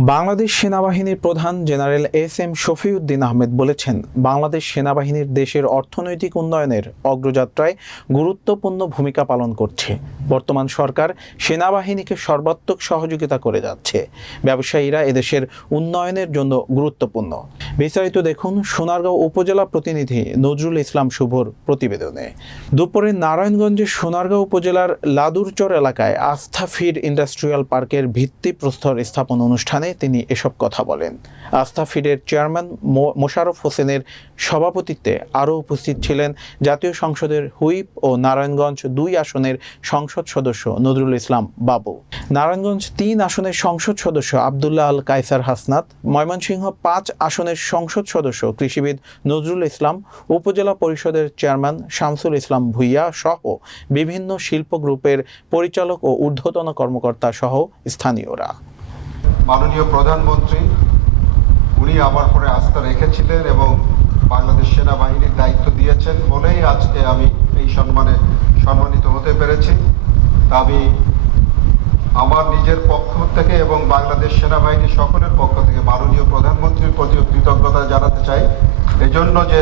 বাংলাদেশ সেনাবাহিনীর প্রধান general S M Shafiuddin Ahmed বলেছেন, বাংলাদেশ সেনাবাহিনীর দেশের অর্থনৈতিক উন্নয়নের অগ্রযাত্রায় গুরুত্বপূর্ণ ভূমিকা পালন করছে। বর্তমান সরকার সেনাবাহিনীকে সর্বাত্মক সহযোগিতা করে যাচ্ছে। ব্যবসায়ীরা এদেশের উন্নয়নের জন্য গুরুত্বপূর্ণ। বিস্তারিত দেখুন সোনারগাঁও উপজেলা প্রতিনিধি নজরুল ইসলাম শুভর প্রতিবেদনে। দুপুরে নারায়ণগঞ্জের সোনারগাঁও উপজেলার লাদুরচর এলাকায় আস্থা ফিড ইন্ডাস্ট্রিয়াল পার্কের ভিত্তি ভিত্তিপ্রস্তর স্থাপন অনুষ্ঠানে তিনি এসব কথা বলেন। আস্থা ফিডের চেয়ারম্যান মো- মোশাররফ হোসেনের সভাপতিত্বে আরও উপস্থিত ছিলেন জাতীয় সংসদের হুইপ ও নারায়ণগঞ্জ দুই আসনের সংসদ সদস্য নজরুল ইসলাম বাবু। নারায়ণগঞ্জ তিন আসনের সংসদ সদস্য আবদুল্লাহ আল কায়সার হাসনাত, ময়মনসিংহ পাঁচ আসনের সংসদ সদস্য কৃষিবিদ নজরুল ইসলাম, উপজেলা পরিষদের চেয়ারম্যান শামসুল ইসলাম ভুইয়া সহ বিভিন্ন শিল্প গ্রুপের পরিচালক ও ঊর্ধ্বতন কর্মকর্তা সহ স্থানীয়রা। মাননীয় প্রধানমন্ত্রী, উনি আমার পরে আস্থা রেখেছিলেন এবং বাংলাদেশ সেনাবাহিনীর দায়িত্ব দিয়েছেন বলেই আজকে আমি এই সম্মানে সম্মানিত হতে পেরেছি। আমি আমার নিজের পক্ষ থেকে এবং বাংলাদেশ সেনাবাহিনী সকলের পক্ষ থেকে মাননীয় প্রধানমন্ত্রীর প্রতি কৃতজ্ঞতা জানাতে চাই। এজন্য যে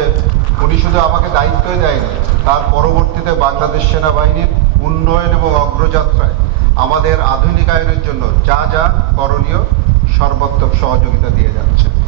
উনি শুধু আমাকে দায়িত্বই দেয়নি, তার পরবর্তীতে বাংলাদেশ সেনাবাহিনীর উন্নয়ন এবং অগ্রযাত্রায় আমাদের আধুনিকায়নের জন্য যা যা করণীয় সর্বাত্মক সহযোগিতা দিয়ে যাচ্ছে।